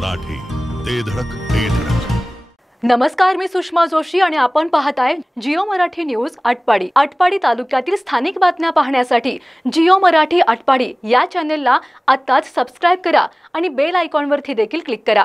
मराठी, ते धडक ते धडक. नमस्कार, मी सुषमा जोशी आणि आपण पाहताय जिओ मराठी न्यूज आटपाडी. आटपाडी तालुक्यातील स्थानिक बातम्या पाहण्यासाठी जिओ मराठी आटपाडी या चॅनेलला आताच सबस्क्राइब करा आणि बेल आयकॉनवरती देखील क्लिक करा.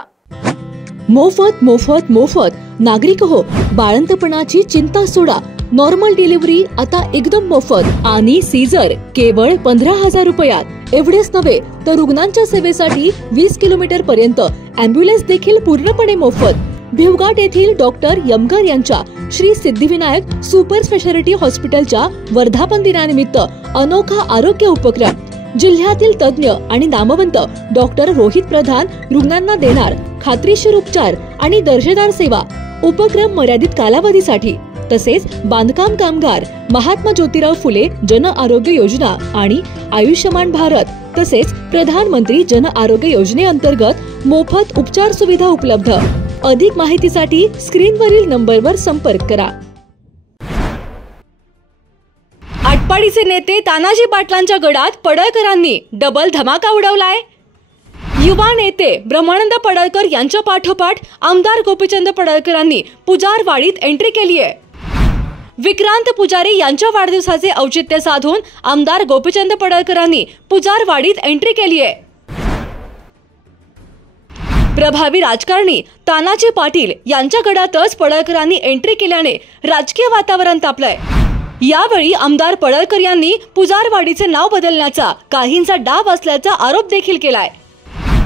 मोफत मोफत मोफत नागरिक हो, बाळंतपणाची चिंता सोडा. नॉर्मल डिलिव्हरी आता एकदम मोफत आणि सीझर केवळ 15,000 रुपयात. एवढेच नव्हे तर रुग्णांच्या सेवेसाठी 20 किलोमीटर पर्यंत ॲम्ब्युलन्स देखील पूर्णपणे मोफत. भिवघाट येथील डॉक्टर यमगर यांच्या श्री सिद्धिविनायक सुपर स्पेशालिटी हॉस्पिटलच्या वर्धापन दिनानिमित्त अनोखा आरोग्य उपक्रम. जिल्ह्यातील तज्ञ आणि नामवंत डॉक्टर रोहित प्रधान रुग्णांना देणार खात्रीशीर उपचार आणि दर्जेदार सेवा. उपक्रम मर्यादित कालावधीसाठी. तसेच बांधकाम कामगार, महात्मा ज्योतिराव फुले जन आरोग्य योजना आणि आयुष्यमान भारत तसेच प्रधानमंत्री जन आरोग्य योजनेअंतर्गत मोफत उपचार सुविधा उपलब्ध. अधिक माहितीसाठी स्क्रीनवरील नंबरवर संपर्क करा. आटपाडीचे नेते तानाजी पाटलांच्या गडात पडळकरांनी डबल धमाका उडवलाय. युवा नेते ब्रह्मानंद पडळकर यांच्या पाठोपाठ आमदार गोपीचंद पडळकरांनी पुजारवाडीत एंट्री केली आहे. विक्रांत पुजारी यांच्या वाढदिवसाचे औचित्य साधून आमदार गोपीचंद पडळकरांनी पुजारवाडीत एंट्री केली आहे. प्रभावी राजकारणी तानाजी पाटील यांच्या गडातच पडळकरांनी एंट्री केल्याने राजकीय वातावरण तापलंय. यावेळी आमदार पडळकर यांनी पुजारवाडीचे नाव बदलण्याचा काहींचा डाव असल्याचा आरोप देखील केलाय.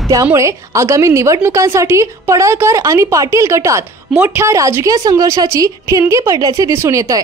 त्यामुळे आगामी निवडणुकांसाठी पडळकर आणि पाटील गटात मोठ्या राजकीय संघर्षाची ठिणगी पडल्याचे दिसून येत आहे.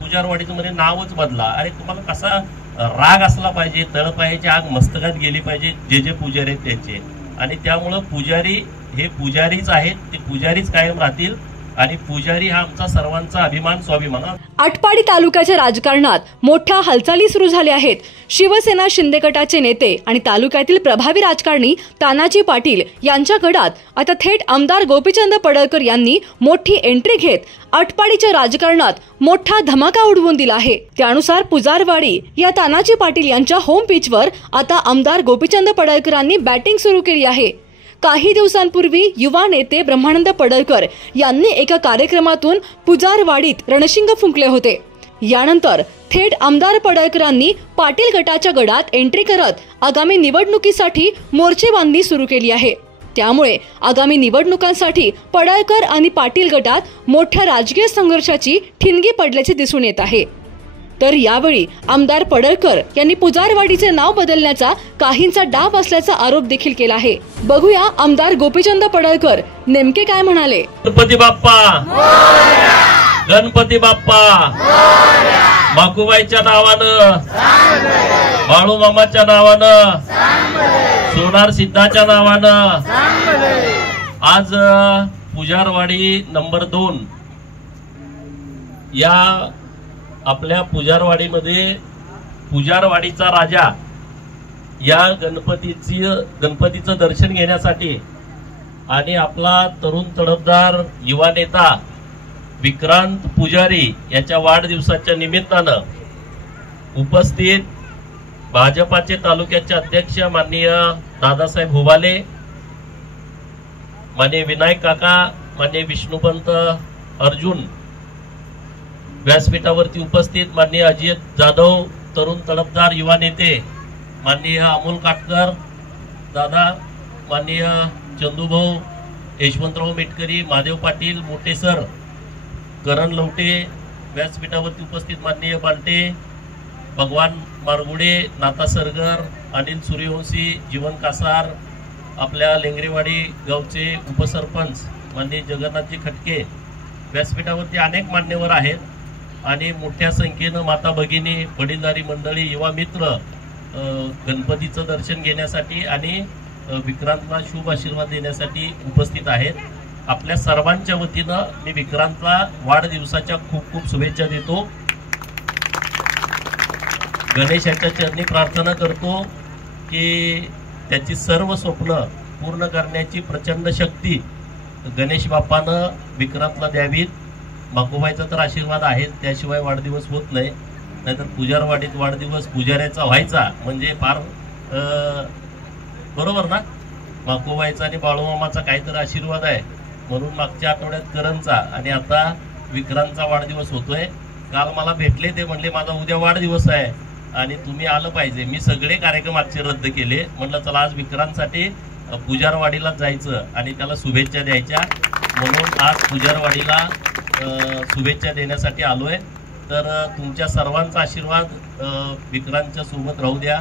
पुजारवाडीचं मध्ये नावच बदला. अरे तुम्हाला कसा राग असला पाहिजे, तळपायाची आग मस्तकात गेली पाहिजे जे जे पुजारी आहेत त्यांचे. आणि त्यामुळं पुजारी हे पुजारीच आहेत, ते पुजारीच कायम राहतील आणि पुजारी हा आमचा सर्वांचा अभिमान स्वाभिमान. आटपाडी तालुक्याच्या राजकारणात मोठ्या हालचाली सुरू झाल्या आहेत. शिवसेना शिंदे गटाचे नेते आणि तालुक्यातील प्रभावी राजकारणी तानाजी पाटील यांच्या गडात आता थेट आमदार गोपीचंद पडळकर यांनी मोठी एंट्री घेत आटपाडीच्या राजकारणात मोठा धमाका उडवून दिला आहे. त्यानुसार पुजारवाडी या तानाजी पाटील यांच्या होम पिचवर आता आमदार गोपीचंद पडळकरांनी बॅटिंग सुरू केली आहे. काही दिवसांपूर्वी युवा नेते ब्रह्मानंद पडळकर यांनी एका कार्यक्रमातून पुजारवाडीत रणशिंग फुंकले होते. यानंतर थेट आमदार पडळकरांनी पाटील गटाच्या गडात एंट्री करत आगामी निवडणुकीसाठी मोर्चेबांधणी सुरू केली आहे. त्यामुळे आगामी निवडणुकांसाठी पडळकर आणि पाटील गटात मोठ्या राजकीय संघर्षाची ठिणगी पडल्याचे दिसून येत आहे. तर यावेळी आमदार पडळकर यांनी पुजारवाडीचे नाव बदलण्याचा काहींचा डाव असल्याचा आरोप देखील केला आहे. बघूया आमदार गोपीचंद पडळकर नेमके काय म्हणाले. गणपती बाप्पा मोरया, गणपती बाप्पा मोरया, माकुबाईच्या नावानं, बाळू मामाच्या नावानं, सोनार सिद्धाच्या नावानं आज पुजारवाडी नंबर 2 या आपल्या पुजारवाडीमध्ये पुजारवाडीचा राजा या गणपतीचं दर्शन घेण्यासाठी आणि आपला तरुण तडफदार युवा नेता विक्रांत पुजारी याच्या वाढदिवसाच्या निमित्तानं उपस्थित भाजपाचे तालुक्याचे अध्यक्ष माननीय दादासाहेब हुबाले, माननीय विनायक काका, माननीय विष्णुपंत अर्जुन, व्यासपीठावरती उपस्थित माननीय अजित जाधव तरुण तडफदार युवा नेते, माननीय अमोल काटकर दादा, माननीय चंदूभाऊ, यशवंतराव मेटकरी, महादेव पाटील मोठे सर, करण लवटे, व्यासपीठावरती उपस्थित माननीय बालटे, भगवान मारगुडे, नाता सरगर, अनिल सूर्यवंशी, जीवन कासार, आपल्या लेंगरेवाडी गावचे उपसरपंच माननीय जगन्नाथजी खटके, व्यासपीठावरती अनेक मान्यवर आहेत आणि मोठ्या संख्येनं माता भगिनी, वडीलधारी मंडळी, युवा मित्र गणपतीचं दर्शन घेण्यासाठी आणि विक्रांतला शुभ आशीर्वाद देण्यासाठी उपस्थित आहेत. आपल्या सर्वांच्या वतीनं मी विक्रांतला वाढदिवसाच्या खूप खूप शुभेच्छा देतो. गणेशाच्या चरणी प्रार्थना करतो की त्याची सर्व स्वप्न पूर्ण करण्याची प्रचंड शक्ती गणेश बाप्पानं विक्रांतला द्यावीत. माकुबाईचा तर आशीर्वाद आहे, त्याशिवाय वाढदिवस होत नाही. नाहीतर पुजारवाडीत वाढदिवस पुजाऱ्याचा व्हायचा म्हणजे फार बरोबर ना. माकोबाईचा आणि बाळूमामाचा काहीतरी आशीर्वाद आहे म्हणून मागच्या आठवड्यात करणचा आणि आता विक्रांतचा वाढदिवस होतोय. काल मला भेटले, ते म्हणले माझा उद्या वाढदिवस आहे आणि तुम्ही आलं पाहिजे. मी सगळे कार्यक्रम आजचे रद्द केले. म्हटलं चला आज विक्रांतसाठी पुजारवाडीला जायचं आणि त्याला शुभेच्छा द्यायच्या, म्हणून आज पुजारवाडीला शुभेच्छा देण्यासाठी आलोय. तर तुमच्या सर्वांचा आशीर्वाद विक्रांतच्या सोबत राहू द्या.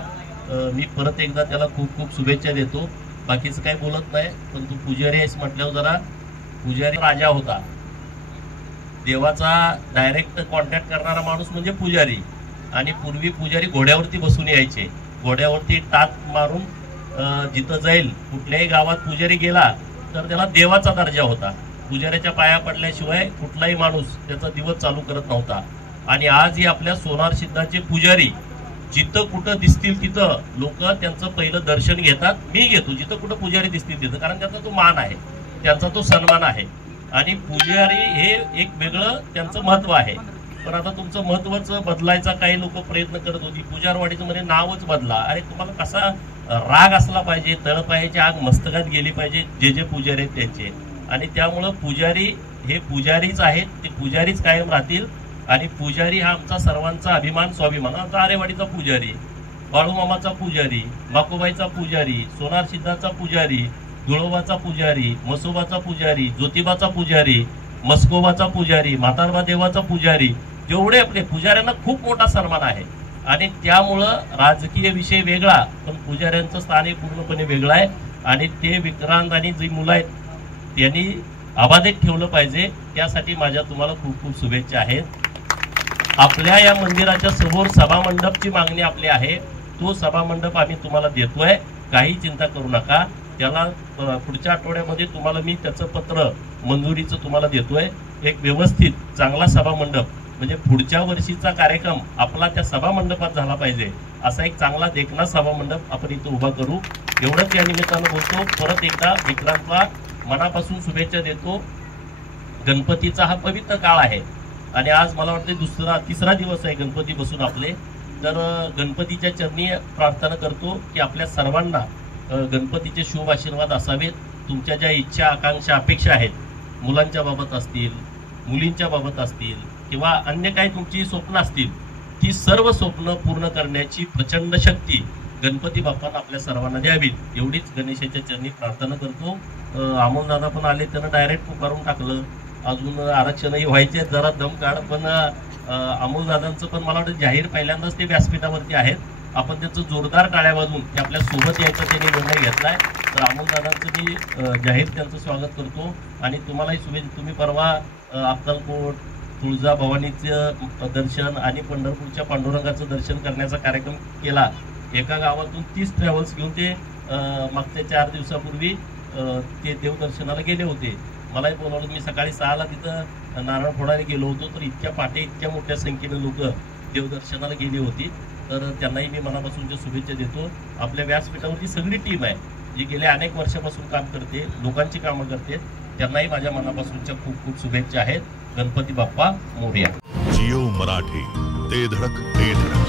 मी परत एकदा त्याला खूप खूप शुभेच्छा देतो. बाकीचं काही बोलत नाही, पण तू पुजारी आहेस म्हटल्यावर जरा, पुजारी राजा होता. देवाचा डायरेक्ट कॉन्टॅक्ट करणारा माणूस म्हणजे पुजारी. आणि पूर्वी पुजारी घोड्यावरती बसून यायचे, घोड्यावरती टाच मारून जिथं जाईल कुठल्याही गावात पुजारी गेला तर त्याला देवाचा दर्जा होता. पुजाऱ्याच्या पाया पडल्याशिवाय कुठलाही माणूस त्याचा दिवस चालू करत नव्हता. आणि आजही आपल्या सोनार सिद्धाचे पुजारी जिथं कुठं दिसतील तिथं लोक त्यांचं पहिलं दर्शन घेतात. मी घेतो जिथं कुठं पुजारी दिसतील तिथं, कारण त्याचा तो मान आहे, त्यांचा तो सन्मान आहे. आणि पुजारी हे एक वेगळं त्यांचं महत्व आहे. पण आता तुमचं महत्वच बदलायचा काही लोक प्रयत्न करत होती. पुजारवाडीचं मध्ये नावच बदला. अरे तुम्हाला कसा राग असला पाहिजे, तळपायाची आग मस्तकात गेली पाहिजे जे जे पुजारी आहेत त्यांचे. आणि त्यामुळं पुजारी हे पुजारीच आहेत, ते पुजारीच कायम राहतील. आणि पुजारी हा आमचा सर्वांचा अभिमान, स्वाभिमान. आमचा आरेवाडीचा पुजारी, बाळूमामाचा पुजारी, माकोबाईचा पुजारी, सोनार सिद्धाचा पुजारी, धुळोबाचा पुजारी, मसोबाचा पुजारी, ज्योतिबाचा पुजारी, मस्कोबाचा पुजारी, म्हातारबा देवाचा पुजारी, जेवढे आपले पुजाऱ्यांना खूप मोठा सन्मान आहे. आणि त्यामुळं राजकीय विषय वेगळा, पण पुजाऱ्यांचं स्थान हे पूर्णपणे वेगळं आहे. आणि ते विक्रांत आणि जी मुलं आहेत त्यांनी अबाधित ठेवलं पाहिजे. त्यासाठी माझ्या तुम्हाला खूप खूप शुभेच्छा आहेत. आपल्या या मंदिराच्या समोर सभामंडपची मागणी आपली आहे. तो सभामंडप आम्ही तुम्हाला देतोय, काही चिंता करू नका. त्याला पुढच्या आठवड्यामध्ये तुम्हाला मी त्याचं पत्र मंजुरीचं तुम्हाला देतोय. एक व्यवस्थित चांगला सभामंडप, म्हणजे पुढच्या वर्षीचा कार्यक्रम आपला त्या सभामंडपात झाला पाहिजे, असा एक चांगला देखणा सभामंडप आपण इथं उभा करू. एवढंच या निमित्तानं बोलतो. परत एकदा विक्रांतला मनापासून शुभेच्छा देतो. गणपतीचा हा पवित्र काळ आहे आणि आज मला वाटतं तिसरा दिवस आहे गणपती बसून आपले. तर गणपतीच्या चरणी प्रार्थना करतो की आपल्या सर्वांना गणपतीचे शुभ आशीर्वाद असावेत. तुमच्या ज्या इच्छा, आकांक्षा, अपेक्षा आहेत, मुलांच्या बाबत असतील, मुलींच्या बाबत असतील किंवा अन्य काही तुमची स्वप्न असतील, ती सर्व स्वप्न पूर्ण करण्याची प्रचंड शक्ती गणपती बाप्पांना आपल्या सर्वांना द्यावी, एवढीच गणेशाच्या चरणी प्रार्थना करतो. अमोल दादा पण आले, त्यांना डायरेक्ट पुकारून टाकलं. अजून आरक्षणही व्हायचे, जरा दम काढ. पण अमोल दादांचं पण मला वाटतं जाहीर पहिल्यांदाच ते व्यासपीठावरती आहेत. आपण त्यांचं जोरदार टाळ्या वाजवून ते आपल्या सोबत यायचा त्यांनी निर्णय घेतलाय. तर अमोल दादांचं मी जाहीर त्यांचं स्वागत करतो. आणि तुम्हालाही शुभेच्छा. तुम्ही परवा अक्कलकोट, तुळजाभवानीचं दर्शन आणि पंढरपूरच्या पांडुरंगाचं दर्शन करण्याचा कार्यक्रम केला. एका गावातून 30 ट्रॅव्हल्स घेऊन ते मागच्या 4 दिवसापूर्वी ते देवदर्शनाला गेले होते. मलाही बोलावलं. मी सकाळी 6ला तिथं नारळ फोडायला गेलो होतो. तर इतक्या पाटे, इतक्या मोठ्या संख्येने लोक देवदर्शनाला गेली होती. तर त्यांनाही मी मनापासूनच्या शुभेच्छा देतो. आपल्या व्यासपीठावरची सगळी टीम आहे जी गेल्या अनेक वर्षापासून काम करते, लोकांची कामं करते, त्यांनाही माझ्या मनापासूनच्या खूप खूप शुभेच्छा आहेत. गणपती बाप्पा मोरया. जिओ मराठी, ते धडक ते धडक.